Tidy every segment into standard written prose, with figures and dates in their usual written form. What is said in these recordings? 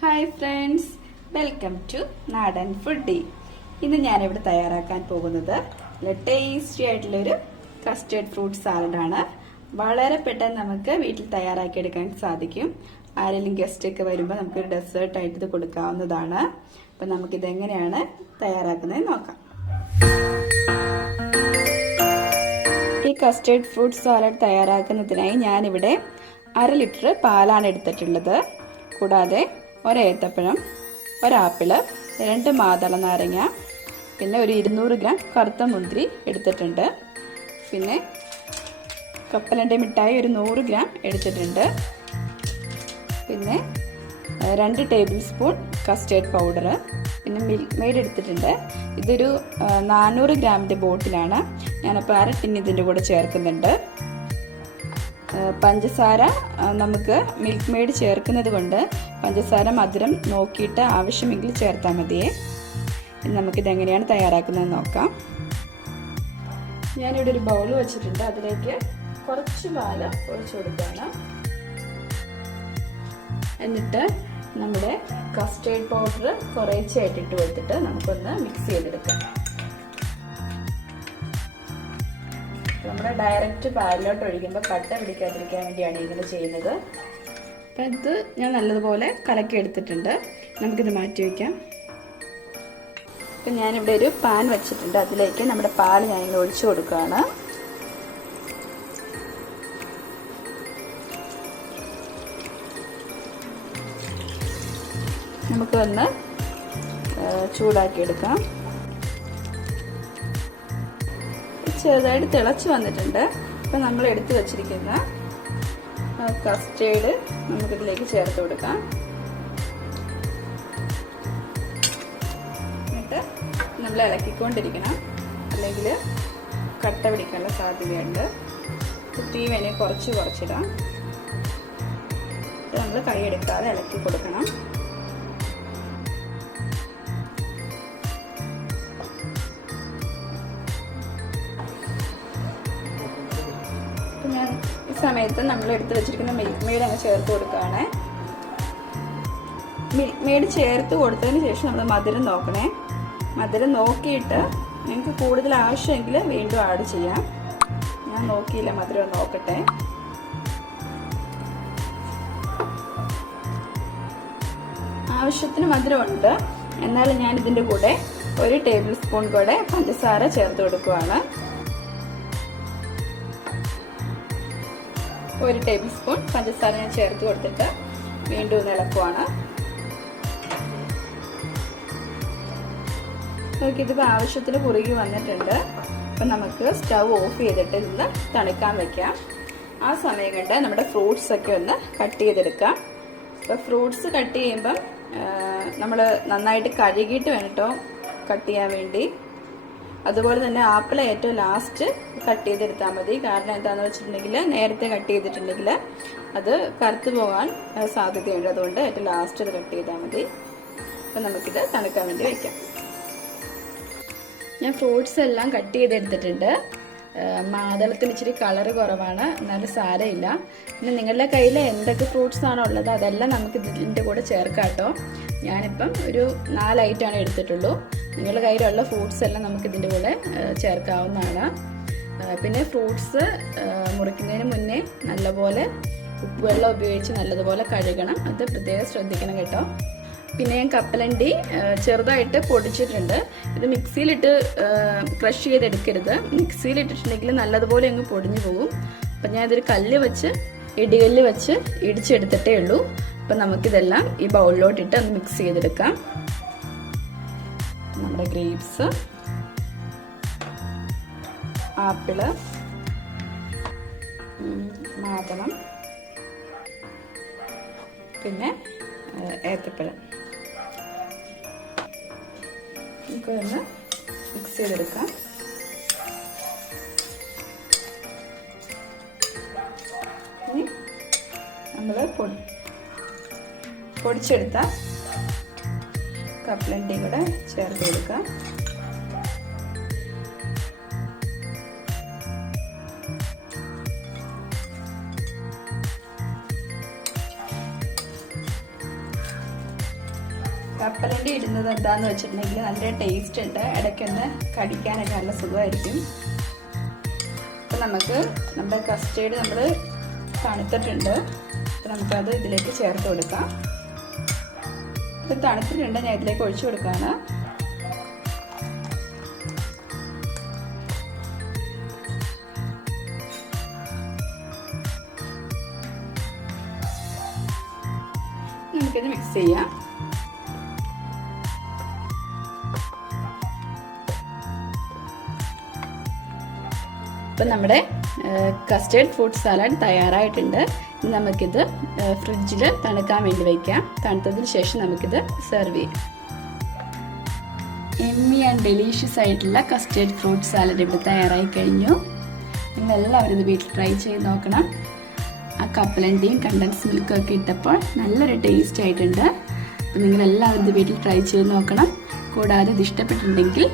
Hi friends, welcome to നാടൻ foodie. ഇന്ന് ഞാനിവിടെ തയ്യാറാക്കാൻ പോകുന്നത് ടേസ്റ്റി ആയിട്ടുള്ളൊരു കസ്റ്റേർഡ് ഫ്രൂട്ട് സാലഡാണ്. വളരെ പെട്ടെന്ന് നമുക്ക് വീട്ടിൽ തയ്യാറാക്കിയെടുക്കാൻ സാധിക്കും. ആരെങ്കിലും ഗസ്റ്റ് ഒക്കെ വരുമ്പോൾ നമുക്കൊരു ഡെസേർട്ടായിട്ട് ഇത് കൊടുക്കാവുന്നതാണ്. അപ്പം നമുക്കിതെങ്ങനെയാണ് തയ്യാറാക്കുന്നത് നോക്കാം. ഈ കസ്റ്റേർഡ് ഫ്രൂട്ട് സാലഡ് തയ്യാറാക്കുന്നതിനായി ഞാനിവിടെ 1/2 ലിറ്റർ പാലാണ് എടുത്തിട്ടുള്ളത്. കൂടാതെ 1 ഏത്തപ്പഴം, 1 ആപ്പിള്, 2 മാതള നാരങ്ങ, പിന്നെ ഒരു 200 ഗ്രാം കറുത്ത മുന്തിരി എടുത്തിട്ടുണ്ട്. പിന്നെ കപ്പലണ്ടി മിഠായി ഒരു 100 ഗ്രാം എടുത്തിട്ടുണ്ട്. പിന്നെ 2 ടേബിൾ സ്പൂൺ കസ്റ്റേർഡ് പൗഡർ, പിന്നെ മിൽക്ക് മെയ്ഡ് എടുത്തിട്ടുണ്ട്. ഇതൊരു 400 ഗ്രാമിൻ്റെ ബോട്ടിലാണ്. ഞാനപ്പോൾ 1/2 ടിൻ ഇതിൻ്റെ കൂടെ ചേർക്കുന്നുണ്ട്. പഞ്ചസാര നമുക്ക് മിൽക്ക് മെയ്ഡ് ചേർക്കുന്നത് കൊണ്ട് പഞ്ചസാര മധുരം നോക്കിയിട്ട് ആവശ്യമെങ്കിൽ ചേർത്താൽ മതിയേ. നമുക്കിതെങ്ങനെയാണ് തയ്യാറാക്കുന്നത് നോക്കാം. ഞാനിവിടെ ഒരു ബൗൾ വെച്ചിട്ടുണ്ട്. അതിലേക്ക് കുറച്ച് പാല് ഒഴിച്ചു കൊടുക്കുകയാണ്. എന്നിട്ട് നമ്മുടെ കസ്റ്റേർഡ് പൗഡർ കുറേശ്ശായിട്ട് ഇട്ട് കൊടുത്തിട്ട് നമുക്കൊന്ന് മിക്സ് ചെയ്തെടുക്കാം. നമ്മുടെ ഡയറക്റ്റ് പാലിലോട്ട് ഒഴിക്കുമ്പോൾ കട്ട പിടിക്കാതിരിക്കാൻ വേണ്ടിയാണ് ഇങ്ങനെ ചെയ്യുന്നത്. അപ്പം ഇത് ഞാൻ നല്ലതുപോലെ കലക്കി എടുത്തിട്ടുണ്ട്. നമുക്കിത് മാറ്റി വയ്ക്കാം. ഇപ്പം ഞാനിവിടെ ഒരു പാൻ വെച്ചിട്ടുണ്ട്. അതിലേക്ക് നമ്മുടെ പാൽ ഞാനിങ്ങനെ ഒഴിച്ചു കൊടുക്കുകയാണ്. നമുക്കൊന്ന് ചൂടാക്കിയെടുക്കാം. ചെറുതായിട്ട് തിളച്ച് വന്നിട്ടുണ്ട്. അപ്പം നമ്മൾ എടുത്തു വച്ചിരിക്കുന്ന കസ്റ്റേർഡ് നമുക്കിതിലേക്ക് ചേർത്ത് കൊടുക്കാം. എന്നിട്ട് നമ്മൾ ഇളക്കിക്കൊണ്ടിരിക്കണം, അല്ലെങ്കിൽ കട്ട പിടിക്കാനുള്ള സാധ്യതയുണ്ട്. തീ വേണേൽ കുറച്ചിടാം. നമ്മൾ കൈ എടുക്കാതെ ഇളക്കി കൊടുക്കണം. ഈ സമയത്ത് നമ്മൾ എടുത്ത് വെച്ചിരിക്കുന്ന മിൽക്ക് മെയ്ഡ് അങ്ങ് ചേർത്ത് കൊടുക്കുകയാണ്. മിൽക്ക് മെയ്ഡ് ചേർത്ത് കൊടുത്തതിന് ശേഷം നമ്മൾ മധുരം നോക്കണേ. മധുരം നോക്കിയിട്ട് നിങ്ങൾക്ക് കൂടുതൽ ആവശ്യമെങ്കിൽ വീണ്ടും ആഡ് ചെയ്യാം. ഞാൻ നോക്കിയില്ല, മധുരം നോക്കട്ടെ. ആവശ്യത്തിന് മധുരമുണ്ട്. എന്നാലും ഞാൻ ഇതിൻ്റെ കൂടെ 1 ടേബിൾ സ്പൂൺ കൂടെ പഞ്ചസാര ചേർത്ത് കൊടുക്കുകയാണ്. 1 ടേബിൾ സ്പൂൺ പഞ്ചസാര ഞാൻ ചേർത്ത് കൊടുത്തിട്ട് വീണ്ടും ഒന്ന് ഇളക്കുവാണ്. നോക്കിയതിപ്പോൾ ആവശ്യത്തിന് കുറുകി വന്നിട്ടുണ്ട്. അപ്പം നമുക്ക് സ്റ്റൗ ഓഫ് ചെയ്തിട്ട് ഇന്ന് തണുക്കാൻ വെക്കാം. ആ സമയം കൊണ്ട് നമ്മുടെ ഫ്രൂട്ട്സ് ഒക്കെ ഒന്ന് കട്ട് ചെയ്തെടുക്കാം. അപ്പോൾ ഫ്രൂട്ട്സ് കട്ട് ചെയ്യുമ്പം നമ്മൾ നന്നായിട്ട് കഴുകിയിട്ട് വേണം കേട്ടോ കട്ട് ചെയ്യാൻ വേണ്ടി. അതുപോലെ തന്നെ ആപ്പിൾ ഏറ്റവും ലാസ്റ്റ് കട്ട് ചെയ്തെടുത്താൽ മതി. കാരണം എന്താണെന്ന് വെച്ചിട്ടുണ്ടെങ്കിൽ നേരത്തെ കട്ട് ചെയ്തിട്ടുണ്ടെങ്കിൽ അത് കറുത്തു പോകാൻ സാധ്യതയുണ്ട്. അതുകൊണ്ട് ഏറ്റവും ലാസ്റ്റ് അത് കട്ട് ചെയ്താൽ മതി. അപ്പം നമുക്കിത് തണുക്കാൻ വേണ്ടി വയ്ക്കാം. ഞാൻ ഫ്രൂട്ട്സ് എല്ലാം കട്ട് ചെയ്തെടുത്തിട്ടുണ്ട്. മാതളത്തിന് ഇച്ചിരി കളറ് കുറവാണ്, എന്നാലും സാരമില്ല. പിന്നെ നിങ്ങളുടെ കയ്യിൽ എന്തൊക്കെ ഫ്രൂട്ട്സ് ആണോ ഉള്ളത് അതെല്ലാം നമുക്ക് ഇതിൻ്റെ കൂടെ ചേർക്കാം കേട്ടോ. ഞാനിപ്പം ഒരു 4 ഐറ്റമാണ് എടുത്തിട്ടുള്ളൂ. നിങ്ങളുടെ കയ്യിലുള്ള ഫ്രൂട്ട്സ് എല്ലാം നമുക്ക് ഇതിൻ്റെ കൂടെ ചേർക്കാവുന്നതാണ്. പിന്നെ ഫ്രൂട്ട്സ് മുറിക്കുന്നതിന് മുന്നേ നല്ലപോലെ ഉപ്പുവെള്ളം ഉപയോഗിച്ച് നല്ലതുപോലെ കഴുകണം. അത് പ്രത്യേകം ശ്രദ്ധിക്കണം കേട്ടോ. പിന്നെ ഞാൻ കപ്പലണ്ടി ചെറുതായിട്ട് പൊടിച്ചിട്ടുണ്ട്. ഇത് മിക്സിയിലിട്ട് ക്രഷ് ചെയ്തെടുക്കരുത്. മിക്സിയിലിട്ടിട്ടുണ്ടെങ്കിൽ നല്ലതുപോലെ അങ്ങ് പൊടിഞ്ഞു പോകും. അപ്പം ഞാൻ ഇതൊരു ഇടികല്ല് വെച്ച് ഇടിച്ചെടുത്തിട്ടേ ഉള്ളൂ. അപ്പം നമുക്കിതെല്ലാം ഈ ബൗളിലോട്ടിട്ട് ഒന്ന് മിക്സ് ചെയ്തെടുക്കാം. നമ്മുടെ ഗ്രേപ്സ്, ആപ്പിള്, മാതളം, പിന്നെ ഏത്തപ്പഴം നമുക്കൊന്ന് മിക്സ് ചെയ്തെടുക്കാം. ഇനി നമ്മൾ പൊടിച്ചെടുത്ത കപ്പലണ്ടി കൂടെ ചേർത്ത് കൊടുക്കാം. കപ്പലണ്ടി ഇടുന്നത് എന്താന്ന് വെച്ചിട്ടുണ്ടെങ്കിൽ നല്ല ടേസ്റ്റ് ഉണ്ട്, ഇടയ്ക്കൊന്ന് കടിക്കാനൊക്കെ നല്ല സുഖമായിരിക്കും. അപ്പം നമുക്ക് നമ്മുടെ കസ്റ്റേർഡ് നമ്മൾ തണുത്തിട്ടുണ്ട്. അപ്പം നമുക്കത് ഇതിലേക്ക് ചേർത്ത് കൊടുക്കാം. ഇപ്പം തണുത്തിട്ടുണ്ട്, ഞാൻ ഇതിലേക്ക് ഒഴിച്ചു കൊടുക്കുകയാണ്. നമുക്കിത് മിക്സ് ചെയ്യാം. ഇപ്പം നമ്മുടെ കസ്റ്റേർഡ് ഫ്രൂട്ട് സാലഡ് തയ്യാറായിട്ടുണ്ട്. നമുക്കിത് ഫ്രിഡ്ജിൽ തണുക്കാൻ വേണ്ടി വയ്ക്കാം. തണുത്തതിന് ശേഷം നമുക്കിത് സെർവ് ചെയ്യാം. എമ്മി ആൻഡ് ഡെലീഷ്യസ് ആയിട്ടുള്ള കസ്റ്റേർഡ് ഫ്രൂട്ട് സാലഡ് ഇവിടെ തയ്യാറായി കഴിഞ്ഞു. നിങ്ങളെല്ലാവരും ഇത് വീട്ടിൽ ട്രൈ ചെയ്ത് നോക്കണം. ആ കപ്പലണ്ടിയും കണ്ടൻസ് മിൽക്കും ഒക്കെ ഇട്ടപ്പോൾ നല്ലൊരു ടേസ്റ്റ് ആയിട്ടുണ്ട്. അപ്പോൾ നിങ്ങളെല്ലാവരും ഇത് വീട്ടിൽ ട്രൈ ചെയ്ത് നോക്കണം. കൂടാതെ ഇത് ഇഷ്ടപ്പെട്ടിട്ടുണ്ടെങ്കിൽ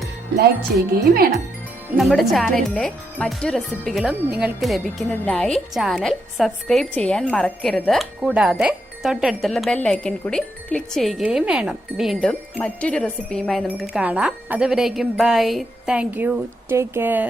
ലൈക്ക് ചെയ്യുകയും വേണം. നമ്മുടെ ചാനലിലെ മറ്റു റെസിപ്പികളും നിങ്ങൾക്ക് ലഭിക്കുന്നതിനായി ചാനൽ സബ്സ്ക്രൈബ് ചെയ്യാൻ മറക്കരുത്. കൂടാതെ തൊട്ടടുത്തുള്ള ബെൽ ഐക്കൺ കൂടി ക്ലിക്ക് ചെയ്യുകയും വേണം. വീണ്ടും മറ്റൊരു റെസിപ്പിയുമായി നമുക്ക് കാണാം. അതുവരേക്കും bye. Thank you. Take care.